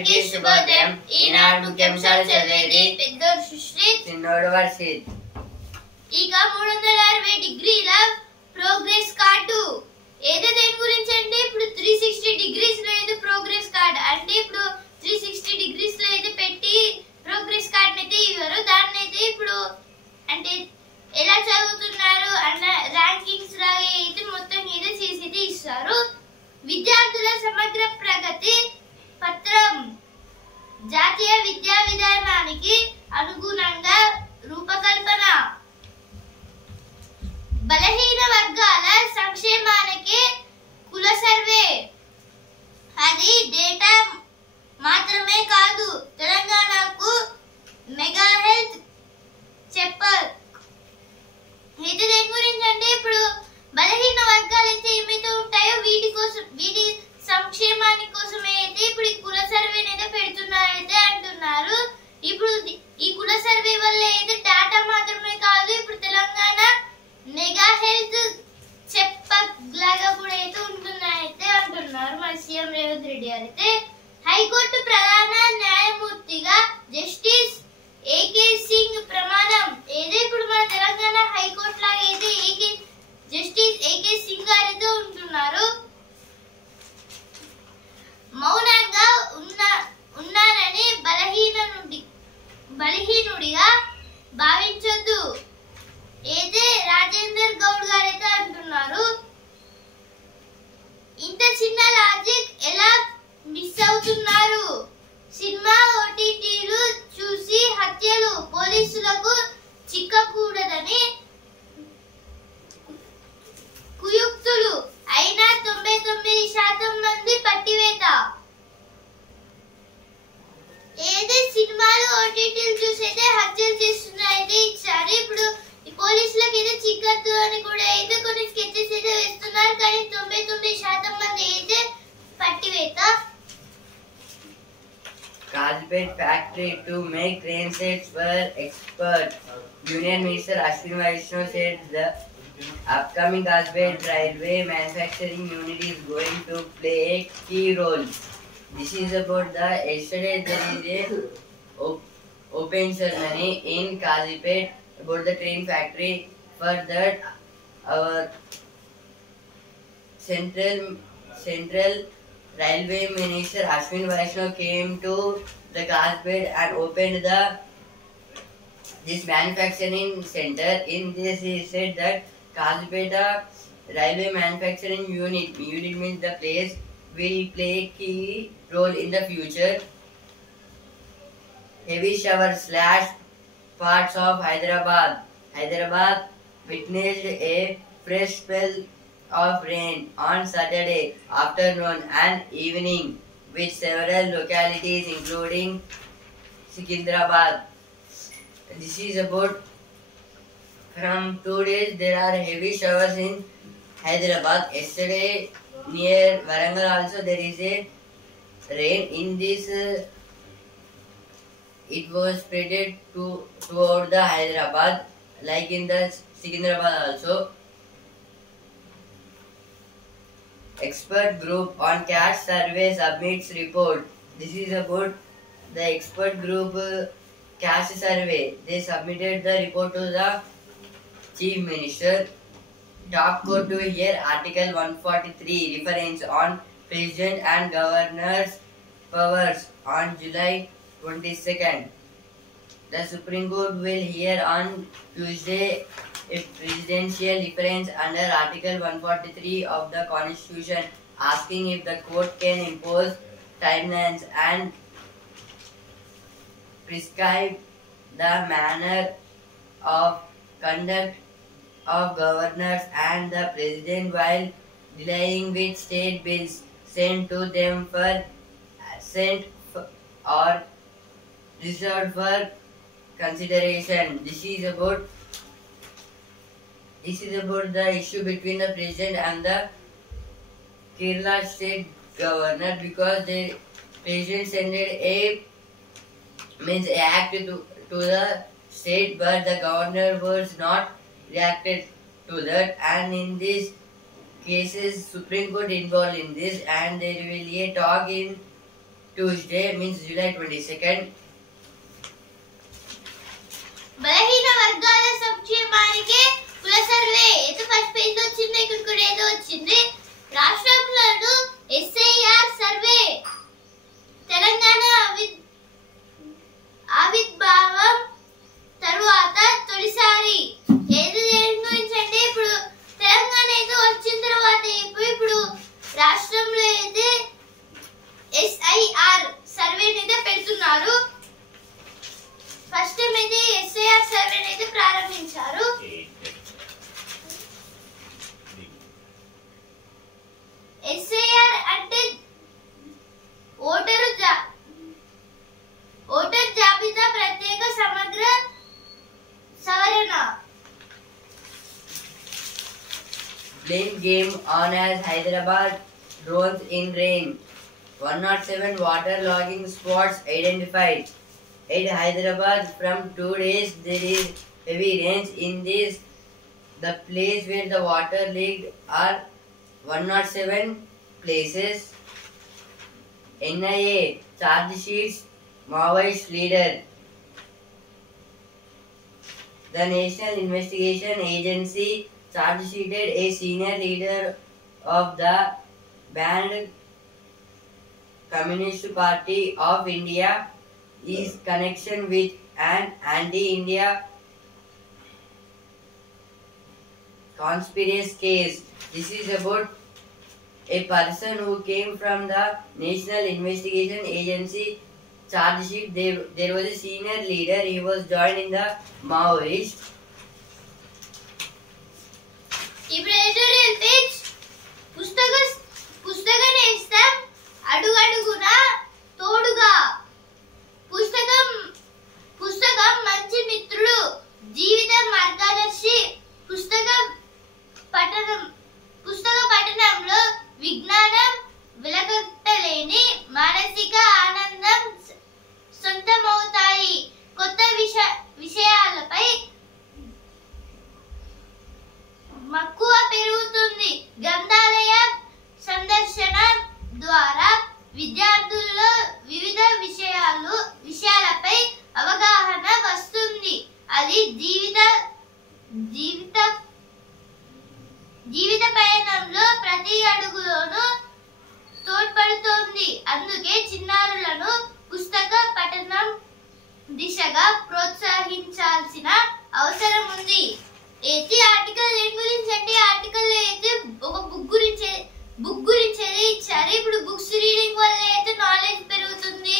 అందరికీ శుభోదయం. ఈనాడు ముఖ్యాంశాలు చదివేది పెద్దోడు సుశ్రీత్, చిన్నోడు వర్షిత్. ఇక 360 డిగ్రీల ప్రోగ్రెస్ కార్డు ఏదో దేని గురించి అంటే ఇప్పుడు 360 డిగ్రీస్ లో ఏదో ప్రోగ్రెస్ కార్డ్ అంటే ఇప్పుడు 360 డిగ్రీస్ లో ఏదో పెట్టి ప్రోగ్రెస్ కార్డ్ అయితే ఇవ్వరు. దాన్ని అయితే ఇప్పుడు అంటే ఎలా చదువుతున్నారు అన్న ర్యాంకింగ్స్ లాగా అయితే మొత్తం ఏదో చేసి అయితే ఇస్తారు. విద్యార్థుల సమగ్ర ప్రగతి పత్రం జాతీయ విద్యా విధానానికి అనుగుణంగా రూపకల్పన, బలహీన వర్గాల సంక్షేమానికి కుల సర్వే, అది డేటా మాత్రమే కాదు తెలంగాణకు మెగా హెల్త్ చెప్పర్. అయితే దేని గురించి అంటే ఇప్పుడు బలహీన వర్గాలు అయితే ఏమైతే ఉంటాయో వీటి సంక్షేమాని కోసమే అయితే ఇప్పుడు ఈ కుల సర్వే అయితే పెడుతున్నారైతే అంటున్నారు. ఇప్పుడు ఈ కుల సర్వే వల్ల అయితే డాటా మాత్రమే కాదు ఇప్పుడు తెలంగాణ మెగా హెల్త్ చెప్పలాగా కూడా అయితే ఉంటున్నారైతే అంటున్నారు మన సీఎం రేవంత్ రెడ్డి గారు. అయితే హైకోర్టు ప్రధాన న్యాయమూర్తిగా జస్టిస్ ఏకే సింగ్ ప్రమాణం. ఏదో ఇప్పుడు మన తెలంగాణ హైకోర్టు లాగా అయితే జస్టిస్ ఏకే సింగ్ గారు అయితే ఉంటున్నారు. మౌనంగా ఉన్నారని బలహీనుడిగా భావించొద్దు, ఏదే రాజేందర్ గౌడ్ గారు అయితే అంటున్నారు. ఇంత చిన్న లాజిక్ ఎలా మిస్ అవుతున్నారు? సినిమా ఓటీటీలు చూసి హత్యలు పోలీసులకు చిక్కకూడదని కుయుక్తులు అయినా 99% మంది పట్టివేత. ఏదే సినిమాలు ఓటీటీలు చూసి అయితే హత్యలు చేస్తున్నారైతే ఇచ్చారు. ఇప్పుడు ఈ పోలీసులకు అయితే చిక్కద్దు అని కూడా అయితే కొన్ని స్కెచెస్ అయితే వేస్తున్నారు. కానీ 99% మంది అయితే పట్టివేత. Kazipet factory to make train sets were expert. Union Minister Ashwin Vaishnaw said the upcoming Kazipet railway manufacturing unit is going to play a key role. This is about yesterday there is a open ceremony in Kazipet about the train factory. For that our central Railway Minister Ashwin Vaishnaw came to the Kazipet and opened this manufacturing center. In this, he said that Kazipet Railway Manufacturing Unit means the place will play a key role in the future. Heavy shower slashed parts of Hyderabad. Hyderabad witnessed a fresh spell of rain on Saturday afternoon and evening with several localities including Secunderabad. This is about from 2 days there are heavy showers in Hyderabad. Yesterday near Warangal also there is a rain. In this it was spreaded toward the Hyderabad like in the Secunderabad also. Expert group on cash survey submits report. This is about the expert group cash survey. They submitted the report to the Chief Minister. Top court to hear Article 143 reference on President and Governor's powers on July 22nd. The Supreme Court will hear on Tuesday a presidential reference under Article 143 of the Constitution, asking if the court can impose timelines and prescribe the manner of conduct of governors and the president while dealing with state bills sent to them for assent or reserved for consideration. This is about the issue between the president and the Kerala state governor, because the president sent a act to the state, but the governor was not reacted to that, and in this cases Supreme Court involved in this, and there will be a talk in Tuesday, means July 22nd. బలహీన వర్గాల సంక్షేమానికి కుల survey అయితే first page లో వచ్చింది. ఇక్కడ కూడా ఏదో వచ్చింది. రాష్ట్రంలోను ఎస్ఐఆర్ సర్వే తెలంగాణ ఆవిర్భావం తరువాత తొలిసారి ఏది దేని గురించి అంటే ఇప్పుడు తెలంగాణ అయితే వచ్చిన తర్వాత ఇప్పుడు రాష్ట్రంలో అయితే ఎస్ఐఆర్ సర్వే అయితే పెడుతున్నారు. ఫస్ట్ టైం అయితే ఎస్ఐఆర్ సర్వే అయితే ప్రారంభించారు. ఎస్ఐఆర్ అంటే ఓటర్ జాబితా ప్రత్యేక సమగ్ర సవరణ. Blame game on as Hyderabad drones in rain. 107 water logging spots identified. In Hyderabad from 2 days there is heavy rains in this. The place where the water leaked are 107 places. NIA charge sheets Maoist leader. The National Investigation Agency charge sheeted a senior leader of the banned Communist Party of India. His connection with an anti-India conspiracy case. This is about a person who came from the National Investigation Agency charge sheet. There was a senior leader. He was joined in the Maoist. ఇప్పుడు editorial page పుస్తక నేస్తం అడుగడుగునా తోడుగా. పుస్తకం మంచి మిత్రుడు, జీవిత మార్గదర్శి. పుస్తక పఠనంలో విజ్ఞానం, వెలగట్టలేని మానసిక ఆనందం సొంతమవుతాయి. కొత్త విషయాలపై మక్కువ పెరుగుతుంది. గ్రంథాలయ సందర్శన ద్వారా విద్యార్థుల్లో వివిధ విషయాలపై అవగాహన వస్తుంది. అది జీవిత పయనంలో ప్రతి అడుగులోనూ తోడ్పడుతోంది. అందుకే చిన్నారులను పుస్తక పఠనం దిశగా ప్రోత్సహించాల్సిన అవసరం ఉంది. అయితే ఆర్టికల్ దేని గురించి అంటే ఆర్టికల్ అయితే ఒక బుక్ గురించి ఇచ్చారు. ఇప్పుడు బుక్స్ రీడింగ్ వల్ల అయితే నాలెడ్జ్ పెరుగుతుంది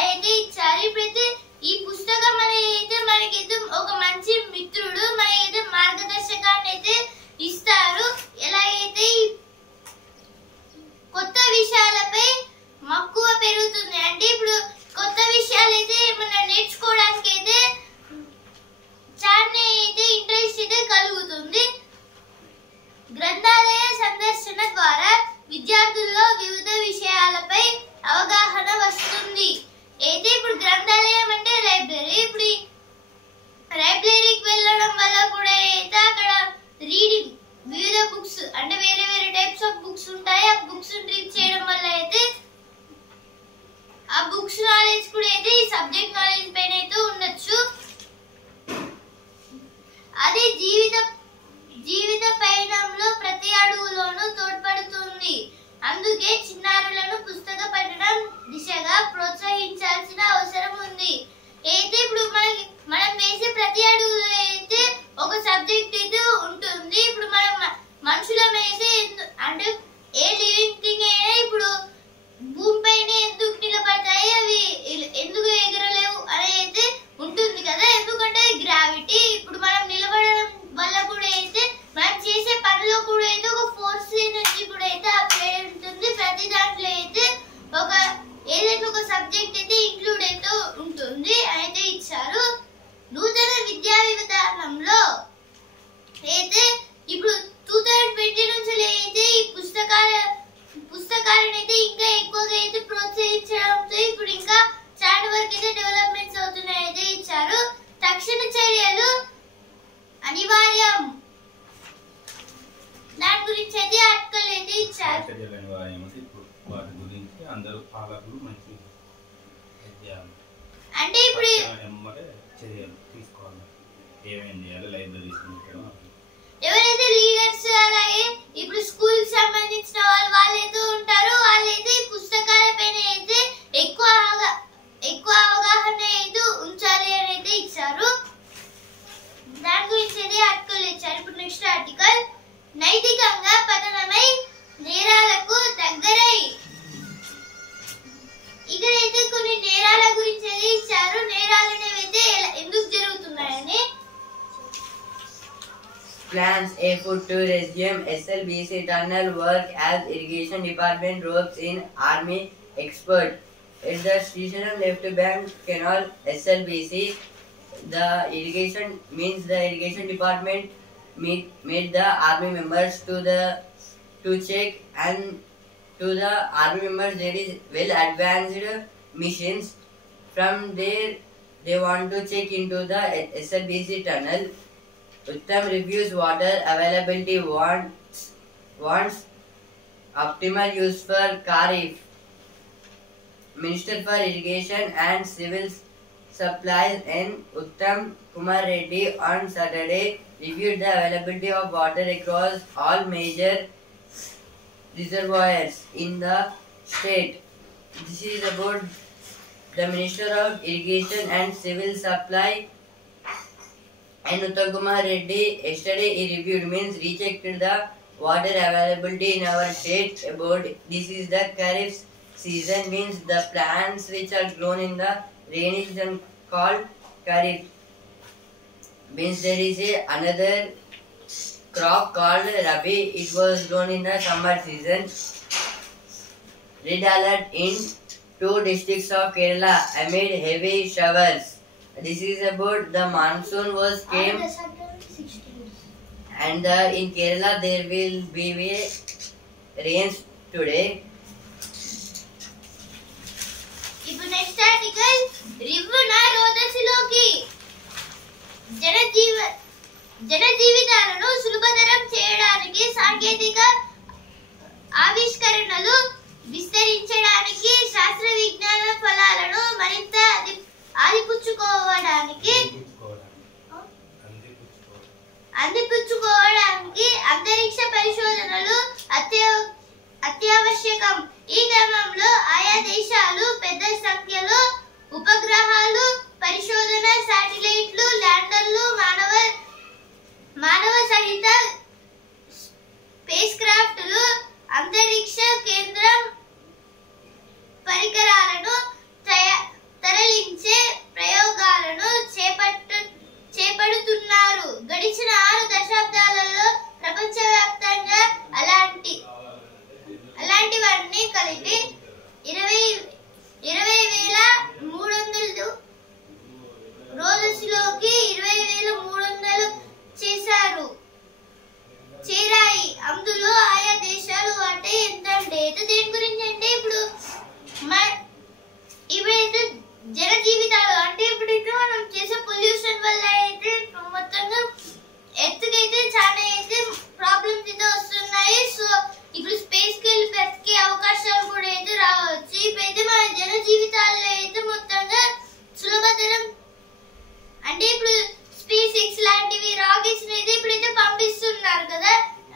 అయితే ఇచ్చారు. ఇప్పుడైతే ఈ పుస్తకం అనేది మనకైతే ఒక మంచి మిత్రుడు, మనకైతే మార్గదర్శకాన్ని అయితే ఇస్తారు. ఎలాగైతే కొత్త విషయాలపై మక్కువ పెరుగుతుంది అంటే ఇప్పుడు కొత్త విషయాలు అయితే మనం నేర్చుకోవడానికి అయితే చాలా అయితే ఇంట్రెస్ట్ అయితే కలుగుతుంది. గ్రంథాలయ సందర్శన ద్వారా విద్యార్థుల్లో వివిధ విషయాలపై అవగాహన వస్తుంది. అయితే ఇప్పుడు గ్రంథాలయం అంటే లైబ్రరీ. ఇప్పుడు లైబ్రరీకి వెళ్ళడం వల్ల కూడా అయితే అక్కడ రీడింగ్ వివిధ బుక్స్ అంటే వేరే టైప్స్ ఆఫ్ బుక్స్ ఉంటాయి. ఆ బుక్స్ రీడ్ చేయడం వల్ల అయితే ఆ బుక్స్ నాలెడ్జ్ కూడా అయితే ఈ సబ్జెక్ట్ నాలెడ్జ్ పైన అయితే ఉండొచ్చు. అది జీవిత పయనంలో ప్రతి అడుగులోనూ తోడ్పడుతుంది. అందుకే చిన్నారులను పుస్తక పఠనం దిశగా ప్రోత్సహించాల్సిన అవసరం ఉంది. అయితే ఇప్పుడు మనం వేసే ప్రతి అడుగులో అయితే ఒక సబ్జెక్ట్ అయితే ఉంటుంది. ఇప్పుడు మనం మనుషులం అయితే అంటే ఏ లివింగ్ థింగ్ అయినా ఇప్పుడు భూమిపైన ఎందుకు నిలబడతాయి, అవి ఎందుకు ఎగరలేవు అనేది అయితే ఉంటుంది కదా. ఎందుకంటే గ్రావిటీ. ఇప్పుడు మనం నిలబడడం వల్ల కూడా అయితే మనం చేసే పనిలో కూడా అయితే ఒక ఫోర్స్ ఎనర్జీ కూడా అయితే అప్లై ఉంటుంది. ప్రతి దాంట్లో అయితే ఏదైనా ఒక సబ్జెక్ట్ అయితే ఇంక్లూడ్ అయితే ఉంటుంది అయితే ఇచ్చారు. నూతన విద్యా విధానంలో అయితే ఇప్పుడు 2020 నుంచి అయితే ఈ పుస్తకాలను అయితే ఇంకా ఎక్కువగా అయితే ప్రోత్సహించడంతో ఇప్పుడు ఇంకా చాలా వరకు అయితే డెవలప్మెంట్స్ అవుతున్నాయి అయితే ఇచ్చారు. తక్షణ చర్యలు అనివార్యం దాని గురించి అయితే ఆర్టికల్ అయితే ఇచ్చారు. వాటి గురించి అందరూ పాలకులు మంచి ఏమైంది అలా లైబ్రరీస్ పెట్టడం ఎవరైతే లీడర్స్ అలాగే ఇప్పుడు స్కూల్ సంబంధించిన వాళ్ళైతే ఉంటారో వాళ్ళైతే ఈ పుస్తకాల పైన అయితే ఎక్కువ అవగాహన అయితే ఉంచాలి అని అయితే ఇచ్చారు. దాని గురించి అయితే ఆర్టికల్ ఇచ్చారు. ఇప్పుడు నెక్స్ట్ ఆర్టికల్ నైతికంగా పతనమై నేరాలకు దగ్గరై. ఇక్కడైతే కొన్ని నేరాల గురించి అయితే ఇచ్చారు. నేరాలు అనేవి అయితే ఎందుకు జరుగుతున్నాయని. Plans afoot to resume SLBC tunnel work as irrigation department ropes in army expert. At the Srisharam Left Bank Canal SLBC, the irrigation department made the army members to check, and to the army members there is well advanced machines. From there they want to check into the SLBC tunnel. Uttam reviews water availability, wants optimal use for Kharif. Minister for Irrigation and Civil Supplies N. Uttam Kumar Reddy on Saturday reviewed the availability of water across all major reservoirs in the state. This is about the Minister of Irrigation and Civil Supply and Uttam Kumar Reddy. Yesterday he reviewed, means rechecked the water availability in our state. About this is the Kharif season, means the plants which are grown in the rainy season called Kharif. Means there is another crop called Rabi. It was grown in the summer season. Red alert in 2 districts of Kerala amid heavy showers. This is about the monsoon was came, and in Kerala there will be rains today. ఇప్పుడు next article రివ్వున రోదసిలోకి. జన జీవితాలను సులభతరం చేయడానికి సాంకేతిక ఆవిష్కరణలు విస్తరించడానికి శాస్త్ర విజ్ఞాన ఫలాలను మరింత అందిపుచ్చుకోవడానికి అంతరిక్ష పరిశోధనలు అత్యావశ్యకం. ఈ క్రమంలో ఆయా దేశాలు పెద్ద సంఖ్యలో ఉపగ్రహాలు, పరిశోధన శాటిలైట్లు, ల్యాండర్లు, మానవ సహిత స్పేస్ క్రాఫ్ట్లు, అంతరిక్ష కేంద్రం పరికరాలను తరలించే ప్రయోగాలను చేపడుతున్నారు. గడిచిన 6 దశాబ్దాలలో ప్రపంచవ్యాప్తంగా అలాంటివన్నీ కలిపి 20,300 రోజులోకి 20,300 చేరాయి. అందులో ఆయా దేశాలు వాటే ఎంత అంటే దేని గురించి అంటే ఇప్పుడైతే జన జీవితాలు అంటే ఇప్పుడైతే మనం చేసే పొల్యూషన్ వల్ల అయితే మొత్తంగా ఎత్తుకైతే చాలా అయితే ప్రాబ్లమ్స్ అయితే వస్తున్నాయి. సో ఇప్పుడు స్పేస్ కి వెళ్ళి బ్రతికే అవకాశాలు కూడా అయితే రావచ్చు. ఇప్పుడైతే మన జన జీవితాల్లో అయితే మొత్తంగా సులభతరం అంటే ఇప్పుడు స్పేస్ ఎక్స్ లాంటివి రాకెట్స్ అయితే ఇప్పుడైతే పంపిస్తున్నారు కదా.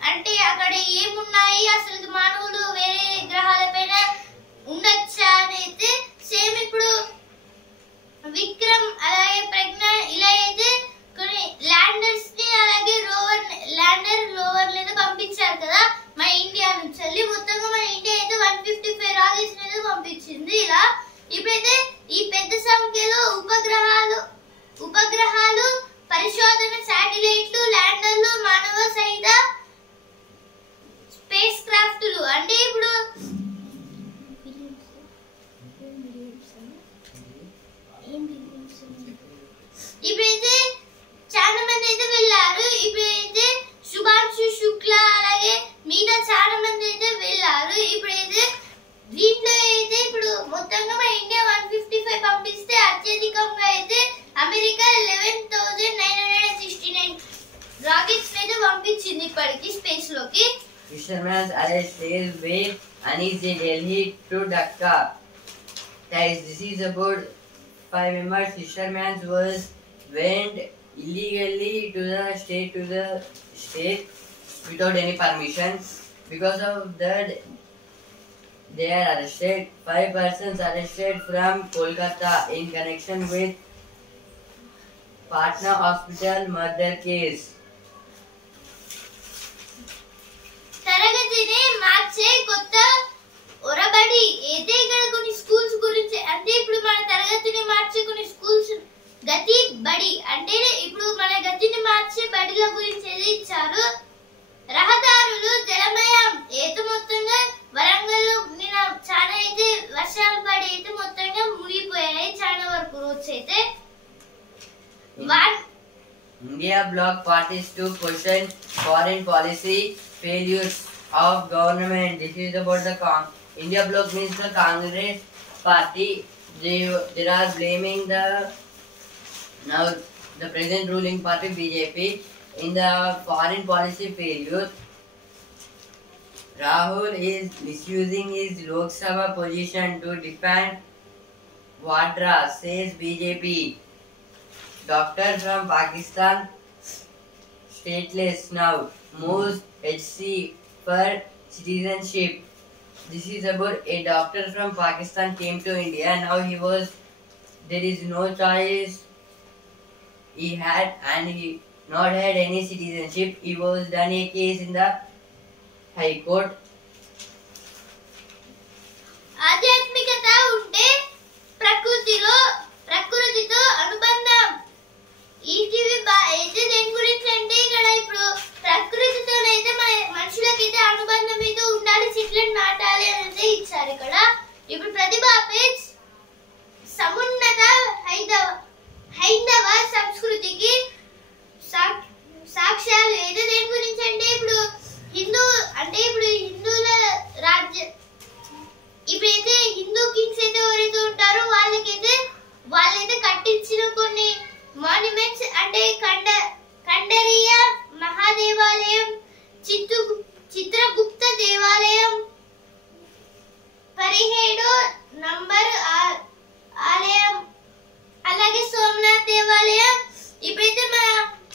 అంటే అక్కడ ఏమున్నాయి, అసలు మానవులు వేరే గ్రహాలపైన ఉండొచ్చా అని అయితే సేమ్ ఇప్పుడు విక్రమ్ అలాగే ప్రజ్ఞ ఇలా అయితే కొన్ని ల్యాండర్స్ ని అలాగే ల్యాండర్ రోవర్ లేదా పంపించారు కదా మన ఇండియా నుంచి. మొత్తంగా మన ఇండియా అయితే 155 రాకెట్స్ అయితే పంపించింది. ఇలా ఇప్పుడైతే ఈ పెద్ద సంఖ్యలో ఉపగ్రహాలు, పరిశోధన శాటిలైట్లు, ల్యాండర్లు, మానవ సహిత స్పేస్ క్రాఫ్ట్లు అంటే ఇప్పుడు ఇప్పుడైతే చాలా మంది అయితే వెళ్ళారు. ఇప్పుడైతే శుభాంశు శుక్లా అలాగే మిగతా చాలా మంది అయితే వెళ్ళారు. ఇప్పుడైతే దీంట్లో అయితే ఇప్పుడు మొత్తంగా మన ఇండియా 155 పంపిస్తే అత్యధికంగా అయితే అమెరికా 11,969 రాకెట్స్ అయితే పంపించింది ఇప్పటికి స్పేస్ లోకి. Fisherman's arrest sails way uneasy Delhi to Dhaka. Guys, this is about 5 members. Fisherman was went illegally to the state without any permission. Because of that, they are arrested. 5 persons arrested from Kolkata in connection with Patna Hospital murder case. తరగతిని మార్చే కొత్త ఒరబడి అయితే ఇక్కడ కొన్ని schools గురించి అంటే ఇప్పుడు మన తరగతిని మార్చే కొన్ని స్కూల్స్ గతి బడి అంటే ఇప్పుడు మన గతిని మార్చే బడిల గురించి ఏది ఇచ్చారు. రహదారులు జలమయం అయితే మొత్తంగా వరంగల్లో నిన్న చాలా అయితే వర్షాలు పడి అయితే మొత్తంగా మునిగిపోయాయి చాలా వరకు రోడ్స్ అయితే. India bloc parties to question foreign policy failures of government. This is about the India bloc means the Congress party. They are blaming the present ruling party BJP in the foreign policy failure. Rahul is misusing his Lok Sabha position to defend Vadra, says BJP. Doctor from Pakistan, stateless now, moves HC for citizenship. This is about a doctor from Pakistan came to India. Now there is no choice. He had and he not had any citizenship. He was done a case in the High Court. ఆధ్యాత్మికత ఉంటే ప్రకృతితో అనుబంధం. ETV అయితే దేని గురించి అంటే ఇక్కడ ఇప్పుడు ప్రకృతితోనైతే మనుషులకైతే అనుబంధం అయితే ఉండాలి, చెట్లను నాటాలి అనేది ఇచ్చారు ఇక్కడ. ఇప్పుడు ప్రతిభా పేజ్ సమున్నత హైందవ సంస్కృతికి సాక్ష్యాలు అయితే దేని గురించి అంటే ఇప్పుడు హిందువుల రాజ్యం ఇప్పుడైతే హిందూ కింగ్స్ అయితే ఎవరైతే ఉంటారో వాళ్ళైతే కట్టించిన కొన్ని మాన్యుమెంట్స్ అంటే కండరీయ మహాదేవాలయం, చిత్రగుప్త దేవాలయం, 17 నంబర్ ఆలయం, అలాగే సోమనాథ్ దేవాలయం. ఇప్పుడైతే మన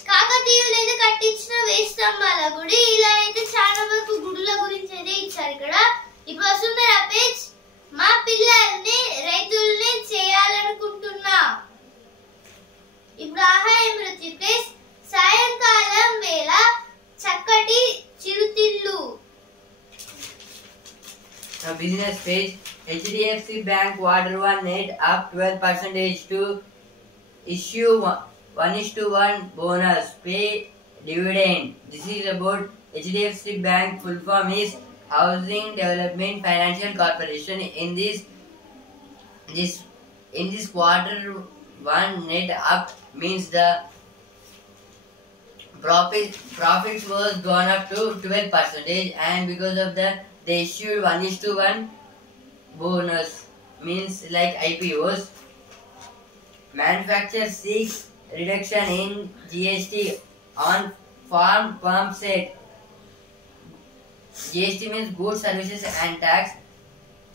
కాకతీయులు అయితే కట్టించిన వేయి స్తంభాల గుడి, ఇలా అయితే చాలా వరకు గుడుల గురించి అయితే ఇచ్చారు ఇక్కడ. ఇప్పుడు వసుంధర పేజ్ మా పిల్లల్ని రైతుల్ని చేయాలనుకుంటున్నా. ఇప్పుడు ఆహాయమృతి ప్లేస్ సాయంకాలం వేళ చక్కటి చిరుతిళ్ళు. Business page HDFC Bank Water One net up 12% to issue 1:1 bonus, pay dividend. This is about HDFC Bank. Full form is Housing Development Financial Corporation. In this quarter one net up means the profits was gone up to 12%, and because of that they issued 1:1 bonus, means like IPOs. Manufacturer seeks reduction in GST on farm pump set. GST means goods, services and tax.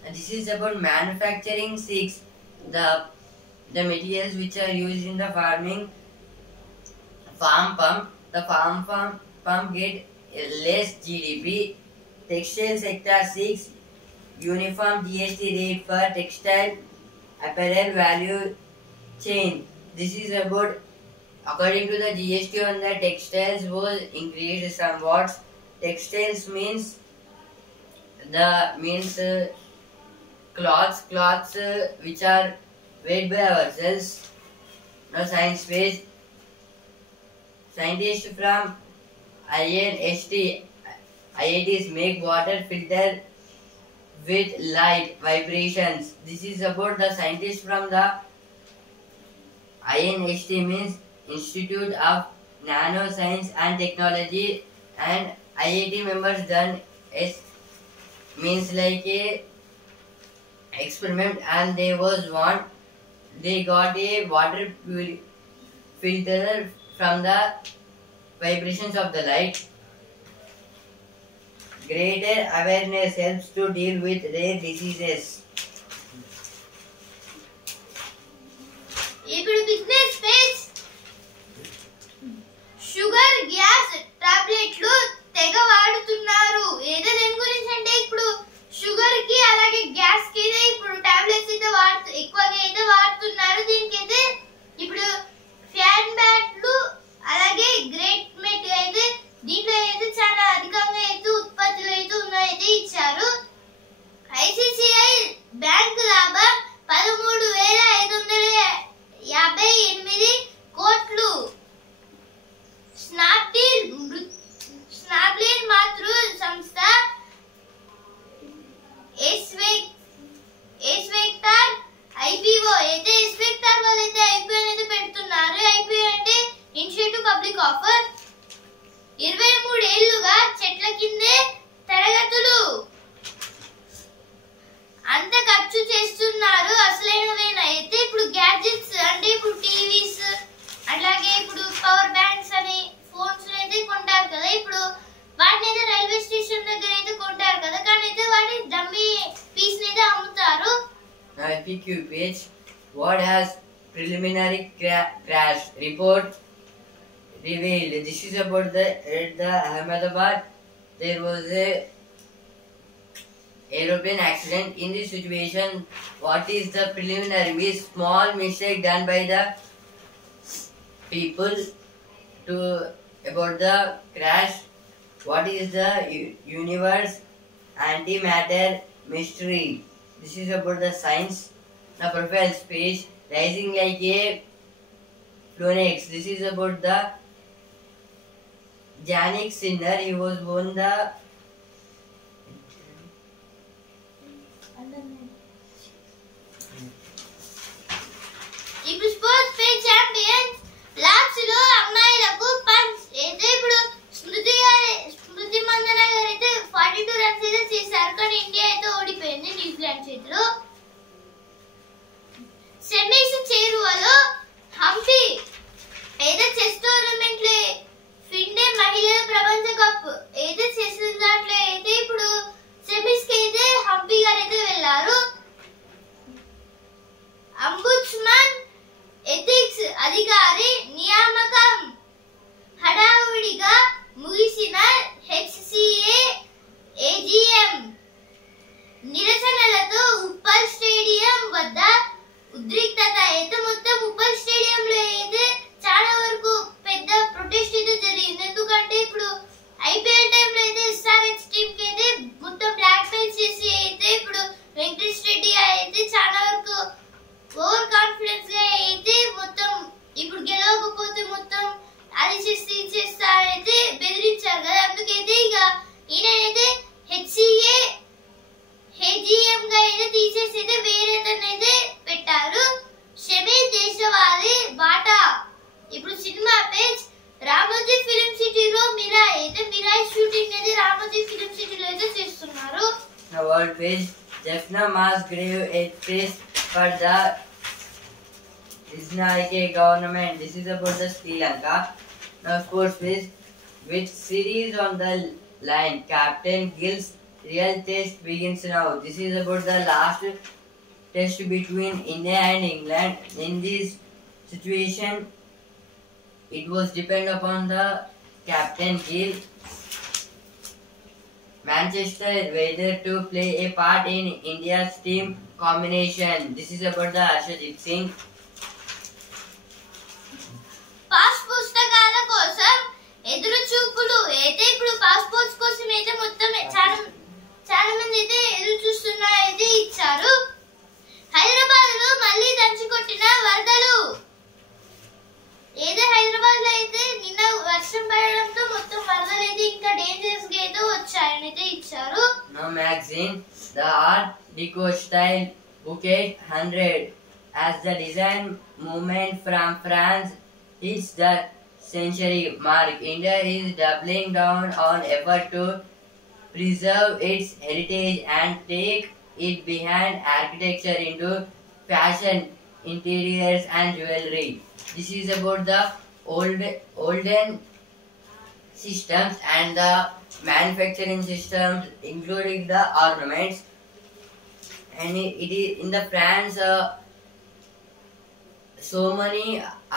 And this is about manufacturing seeks the materials which are used in the farm pump. The farm pump get less GDP. Textile sector seeks uniform GST rate for textile apparel value chain. This is about according to the GST on the textiles was increased somewhat. Textiles means cloths which are made by ourselves. Now science page. Scientists from IITs make water filter with light vibrations. This is about the scientists from the INST means Institute of Nanoscience and Technology, and IIT members done means like a experiment, and they got a water filter from the vibrations of the light. Greater awareness helps to deal with rare diseases. ఇప్పుడు business page ఎక్కువగా అయితే వాడుతున్నారు. దీనికైతే ఇప్పుడు fan బ్యాట్లు అలాగే great మెట్ అయితే దీంట్లో అయితే చాలా అధికంగా అయితే ఉత్పత్తులు అయితే ఉన్నాయైతే ఇచ్చారు. ఐసిసిఐ బ్యాంక్ లాభం 13,558 కోట్లు. స్నాప్డీల్ మాతృ సంస్థ ఎస్వెక్టార్ ఐపీఓ అయితే ఎస్వెక్టార్ వాళ్ళు అయితే ఐపీఓ అనేది పెడుతున్నారు. ఐపీఓ అంటే ఇనిషియేటివ్ పబ్లిక్ ఆఫర్. 23 ఏళ్లుగా చెట్ల కిందే తరగతులు అంత ఖర్చు చేస్తున్నారు. అసలైనవేనా అయితే ఇప్పుడు గ్యాడ్జెట్స్ అంటే ఇప్పుడు టీవీస్ అట్లాగే ఇప్పుడు పవర్ బ్యాంక్స్ అని ఫోన్స్ అయితే కొంటారు కదా. ఇప్పుడు వాటిని అయితే రైల్వే స్టేషన్ దగ్గర అయితే కొంటారు కదా, కానీ అయితే వాటి డమ్మీ పీస్ అయితే అమ్ముతారు. FAQ page. What has preliminary crash report revealed? This is about the Ahmedabad. There was a aeroplane accident. In this situation, what is the preliminary means? Small mistake done by the people to about the crash. What is the universe antimatter mystery? This is about the science. The profile space rising like a phoenix. This is about the Jannik Sinner. He was won the ఇప్పుడు sports page champions laps లో అమ్మాయిలకు punch అయితే ఇప్పుడు స్మృతి మందన గారు అయితే 42 runs అయితే చేశారు, కానీ ఇండియా అయితే ఓడిపోయింది న్యూజిలాండ్ చేతిలో. సెమీస్ చేరువలో హంపి అయితే చెస్ టోర్నమెంట్ లో ఫిన్డే మహిళల ప్రపంచ కప్ అయితే చెస్ దాంట్లో అయితే ఇప్పుడు సెమీస్ కి అయితే హంపి గారు అయితే వెళ్లారు. అంబుడ్స్మన్ ఎథిక్స్ అధికారి నియామకం హడావుడిగా ముగిసిన హెచ్సిఏ ఏజీఎం నిరసనలతో ఉప్పల్ స్టేడియం వద్ద ఉద్రిక్తత అయితే మొత్తం ఉప్పల్ స్టేడియంలో అయితే చాలా వరకు పెద్ద ప్రొటెస్ట్ అయితే జరిగింది. ఎందుకంటే ఇప్పుడు ఐపీఎల్ టైంలో అయితే ఎస్ఆర్హెచ్ టీమ్ కి అయితే మొత్తం బ్లాక్ మెయిల్ చేసి అయితే ఇప్పుడు వెంకటేష్ రెడ్డి అయితే చాలా వరకు ఓవర్ కాన్ఫిడెన్స్ గా అయితే మొత్తం ఇప్పుడు గెలవకపోతే మొత్తం అది చేస్తా అయితే బెదిరించారు కదా. అందుకైతే ఇక ఈయనైతే హెచ్సిఏ హెజిఎం గా అయితే తీసేసి అయితే వేరే అయితే పెట్టారు. షమీ దేశవాళీ బాటా. ఇప్పుడు సినిమా పేజ్ రామోజీ ఫిలిం సిటీలో మిరాయ్ అయితే మిరాయ్ షూటింగ్ అయితే రామోజీ ఫిలిం సిటీలో అయితే చేస్తున్నారు. the world page. Jaffna mass grave a place for the Isnaike government. This is about the Sri Lanka. Now sports page. Which series on the line? Captain Gill's real test begins now. This is about the last test between India and England. In this situation, it was depend upon the Captain Gill. Manchester whether to play a part in India's team combination. This is about the Arshadip Singh. Pass పుస్తకాల కోసం ఎదురు చూపులు అయితే ఇప్పుడు passports కోసం అయితే మొత్తం చాలా మంది అయితే ఎదురు చూస్తున్నారు అయితే ఇచ్చారు. హైదరాబాద్ లో మళ్ళీ దంచుకొట్టిన వరదలు. ఏదో హైదరాబాద్ లో అయితే నిన్న వర్షం పడడంతో మొత్తం వరదలు అయితే ఇంకా డేంజరస్ గా అయితే వచ్చాయని అయితే ఇచ్చారు. Now magazine, the Art Deco style bouquet 100 as the design movement from France hits the century mark. India is doubling down on effort to preserve its heritage and take it behind architecture into fashion, interiors and jewelry. This is about the olden systems and the manufacturing systems, including the ornaments. And it is in the France. So many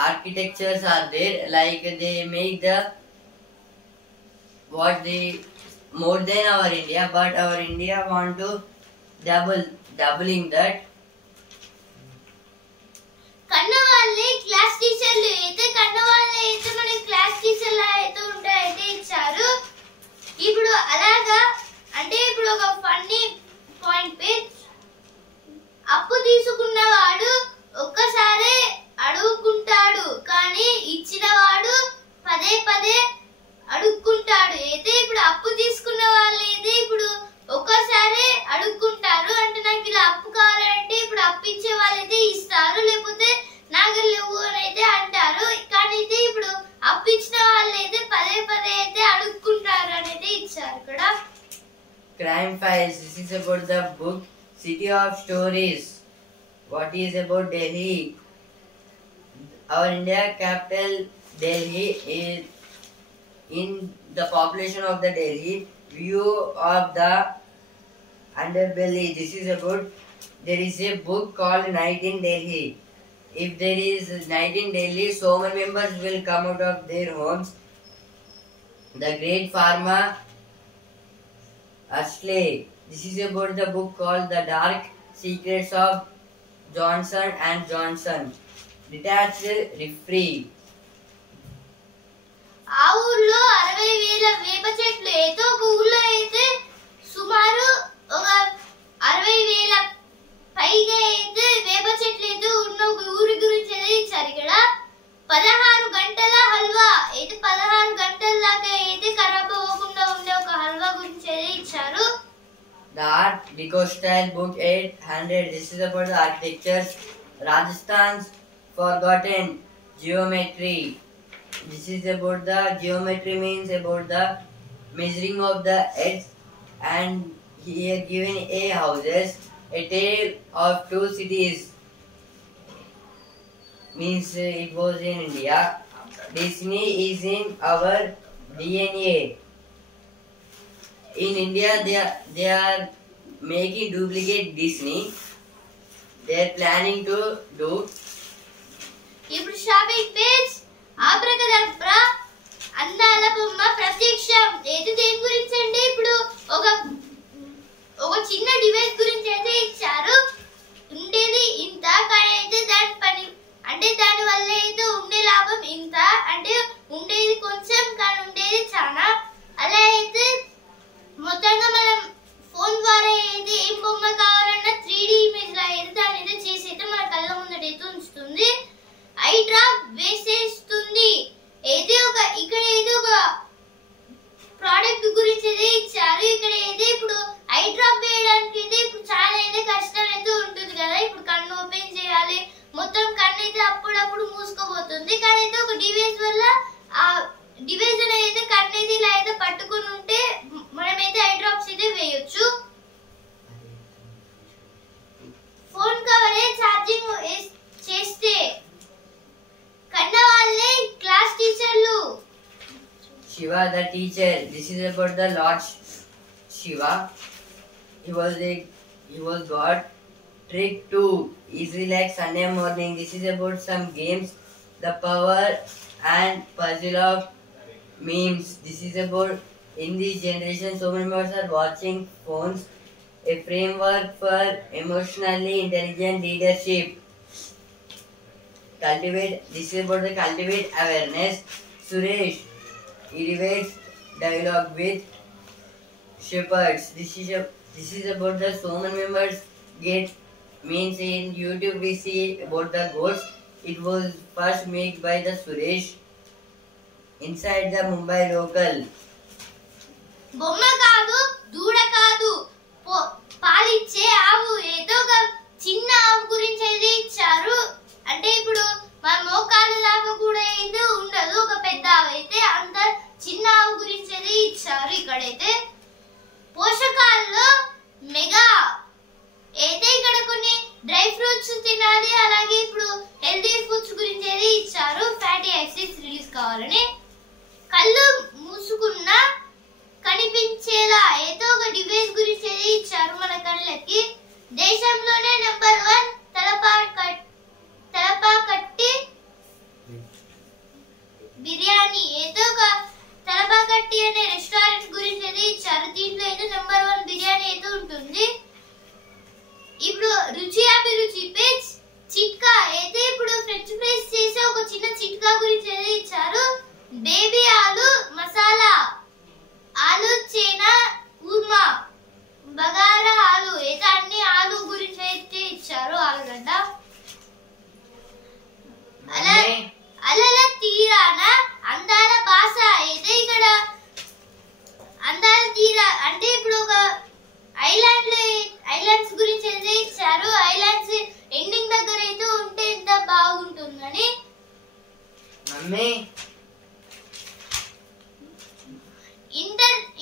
architectures are there, like they make the what they more than our India, but our India want to doubling that. ఇస్తారు, లేకపోతే నాగలు లేవు అని అయితే అంటారు. కానీ అయితే ఇప్పుడు అప్పిచ్చిన వాళ్ళు అయితే పదే పదే అయితే అడుక్కుంటారు అని అయితే ఇచ్చారు ఇక్కడ. Crime Files. This is about the book City of Stories. What is about Delhi? Our India capital Delhi is in the population of the Delhi. View of the underbelly. This is about, there is a book called Night in Delhi. If there is night in Delhi, so many members will come out of their homes. The great farmer Ashley. This is about the book called The Dark Secrets of Johnson and Johnson. Detached referee. ఆ ఊర్లో 60,000 వేప చెట్లు అయితే ఒక ఊర్లో అయితే సుమారు ఒక 60,000 పైగా అయితే వేప చెట్లు అయితే ఉన్న ఒక ఊరి గురించి అయితే ఇచ్చారు ఇక్కడ. 16 గంటల హల్వా అయితే 16 గంటల దాకా అయితే ఖరాబ్ అవ్వకుండా ఉండే ఒక హల్వా గురించి అయితే ఇచ్చారు. The Art Deco Style Book 800. This is about the architectures. Rajasthan's Forgotten Geometry. This is about the geometry, means about the measuring of the edge, and here given a houses, a tale of two cities, means it was in India. Disney is in our DNA. In India they are making duplicate Disney. They are planning to do. ఇప్పుడు shopping page ఆబ్రకదబ్రా అందాల బొమ్మ ప్రత్యక్షం ఏది దేని గురించి అంటే ఇప్పుడు ఒక చిన్న డివైస్ గురించి అయితే ఇచ్చారు. ఉండేది ఇంత, కానీ అయితే దాని పని అంటే దాని వల్ల అయితే ఉండే లాభం ఇంత, అంటే ఉండేది కొంచెం కానీ ఉండేది చాలా. అలా అయితే మొత్తంగా మనం ఫోన్ ద్వారా అయితే ఏం బొమ్మ కావాలన్నా 3D ఇమేజ్ లా అయితే దాని అయితే చేసి అయితే మన కళ్ళ ముందట అయితే ఉంచుతుంది. ఐ డ్రాప్ వేసేస్తుంది. అయితే ఇక్కడ ఏదో ఒక ప్రోడక్ట్ గురించి అయితే ఇచ్చారు. ఇక్కడ అయితే ఇప్పుడు ఐ డ్రాప్ వేయడానికి అయితే ఇప్పుడు చాలా అయితే కష్టం అయితే ఉంటుంది కదా. ఇప్పుడు కన్ను ఓపెన్ చేయాలి, మొత్తం కన్ను అయితే అప్పుడప్పుడు మూసుకోబోతుంది. కానీ అయితే ఒక డివైస్ వల్ల ఆ డివైస్ అయితే కన్ను అయితే ఇలా అయితే పట్టుకుని ఉంటే మనమైతే ఐ డ్రాప్స్ అయితే వేయొచ్చు. ఫోన్ కవరే ఛార్జింగ్ చేస్తే కన్న వాళ్ళే క్లాస్ టీచర్లు. Shiva the teacher. This is about the Lord Shiva. He was God. Trick 2. Easy like Sunday morning. This is about some games. The power and puzzle of memes. This is about, in this generation so many members are watching phones. A framework for emotionally intelligent leadership. This is about the cultivate awareness. Suresh elevates dialogue with shepherds. This is about the so many members get, means in YouTube we see about the goats. It was first made by the Suresh inside the Mumbai local. బొమ్మ కాదు, దూడ కాదు, పాలిచ్చే ఆవు. ఏదో ఒక చిన్న ఆవు గురించి అయితే ఇచ్చారు. అంటే ఇప్పుడు మన మోకాళ్ళ దాకా కూడా అయితే ఉండదు, ఒక పెద్ద ఆవు అయితే. అంత చిన్న ఆవు గురించి అయితే ఇచ్చారు. ఇక్కడైతే పోషకాల్లో మెగా అయితే ఇక్కడ కొన్ని డ్రై ఫ్రూట్స్ తినాలి, అలాగే ఇప్పుడు హెల్తీ ఫుడ్స్ గురించి అయితే ఇచ్చారు. ఫ్యాటీ యాసిడ్స్ రిలీజ్ కావాలని. కళ్ళు మూసుకున్న కనిపించేలా అయితే ఒక డివైస్ గురించి అయితే ఇచ్చారు మన కళ్ళకి. దేశంలోనే నెంబర్ 1 తలపాకట్టి బిర్యానీ అయితే ఒక తలపాకట్టి అనే రెస్టారెంట్ గురించి అయితే ఇచ్చారు. దీంట్లో అయితే నెంబర్ 1 బిర్యానీ అయితే ఉంటుంది. ఇప్పుడు రుచి అభిరుచి పేజ్ చిట్కా అయితే ఇప్పుడు ఫ్రెంచ్ ఫ్రైస్ చేసే ఒక చిన్న చిట్కా గురించి అయితే ఇచ్చారు. బేబీ ఆలు మసాలా, ఆలు చేనా ఊర్మా, బగారా ఆలు అయితే అన్ని ఆలు గురించి అయితే ఇచ్చారు. ఆలుగడ్డ అమ్మే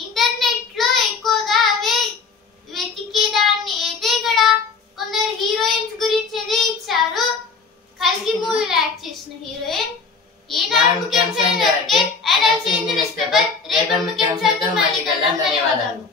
ఇంటర్నెట్ లో ఎక్కువగా అవే వెతికేదాన్ని అయితే ఇక్కడ కొందరు హీరోయిన్స్ గురించి అయితే ఇచ్చారు. కల్కి మూవీలో యాక్ట్ చేసిన హీరోయిన్. ఈనాడు ముఖ్యాంశాలు రేపటి ముఖ్యాంశాలతో మళ్ళీ కలుద్దాం. ధన్యవాదాలు.